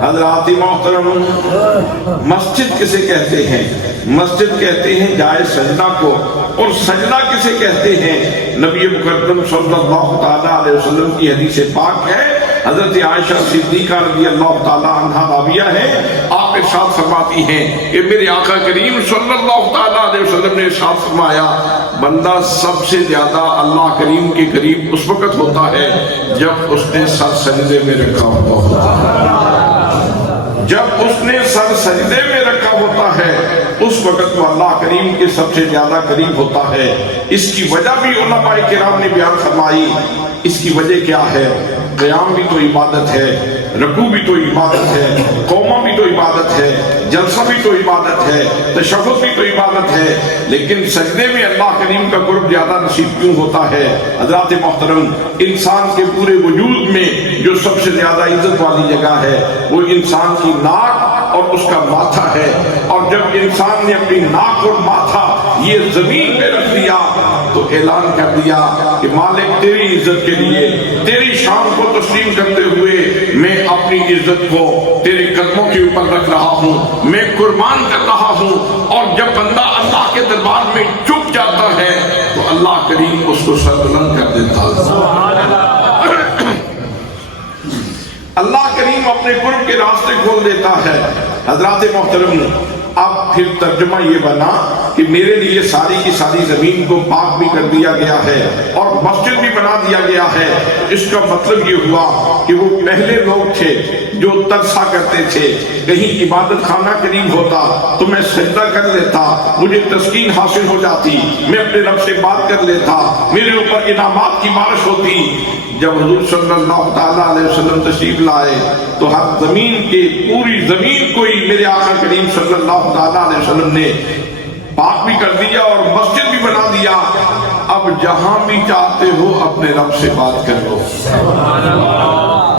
حضرات محترم، مسجد کسے کہتے ہیں؟ مسجد کہتے ہیں جائے سجدہ کو، اور سجدہ کسے کہتے ہیں؟ نبی مقدم صلی اللہ تعالیٰ علیہ وسلم کی حدیث پاک ہے، حضرت عائشہ صدیقہ رضی اللہ تعالیٰ عنہ راویہ ہے، آپ ارشاد فرماتی ہیں کہ میرے آقا کریم صلی اللہ تعالیٰ علیہ وسلم نے ارشاد فرمایا، بندہ سب سے زیادہ اللہ کریم کے قریب اس وقت ہوتا ہے جب اس نے سر سجدے میں رکھا ہوتا ہے۔ جب اس نے سر سجدے میں رکھا ہوتا ہے اس وقت وہ اللہ کریم کے سب سے زیادہ قریب ہوتا ہے۔ اس کی وجہ بھی علماء کرام نے بیان فرمائی۔ اس کی وجہ کیا ہے؟ قیام بھی تو عبادت ہے، رکوع بھی تو عبادت ہے، قومہ بھی تو عبادت ہے، جلسہ بھی تو عبادت ہے، تشہد بھی تو عبادت ہے، لیکن سجدے میں اللہ کریم کا قرب زیادہ نصیب کیوں ہوتا ہے؟ حضرات محترم، انسان کے پورے وجود میں جو سب سے زیادہ عزت والی جگہ ہے وہ انسان کی ناک اور اس کا ماتھا ہے، اور جب انسان نے اپنی ناک اور ماتھا یہ زمین پہ رکھ دیا تو اعلان کر دیا کہ مالک تیری عزت کے لیے، تیری شان کو تسلیم کرتے ہوئے میں اپنی عزت کو تیرے قدموں کے اوپر رکھ رہا ہوں، میں قربان کر رہا ہوں۔ اور جب بندہ اللہ کے دربار میں چپ جاتا ہے تو اللہ کریم اس کو سربلند کر دیتا ہے۔ اللہ کریم اپنے قرب کے راستے کھول دیتا ہے۔ حضرات محترم، اب پھر ترجمہ یہ بنا کہ میرے لیے ساری کی ساری زمین کو پاک بھی کر دیا گیا ہے اور مسجد بھی بنا دیا گیا ہے۔ اس کا مطلب یہ ہوا کہ وہ پہلے لوگ تھے جو ترسا کرتے تھے کہیں عبادت خانہ قریب ہوتا تو میں سجدہ کر لیتا، مجھے تسکین حاصل ہو جاتی، میں اپنے رب سے بات کر لیتا، میرے اوپر انعامات کی بارش ہوتی۔ جب حضور صلی اللہ تعالیٰ علیہ وسلم تشریف لائے تو ہر زمین کے پوری زمین کو ہی میرے آقا کریم صلی اللہ تعالیٰ علیہ وسلم نے پاک بھی کر دیا اور مسجد بھی بنا دیا۔ اب جہاں بھی چاہتے ہو اپنے رب سے بات کر لو۔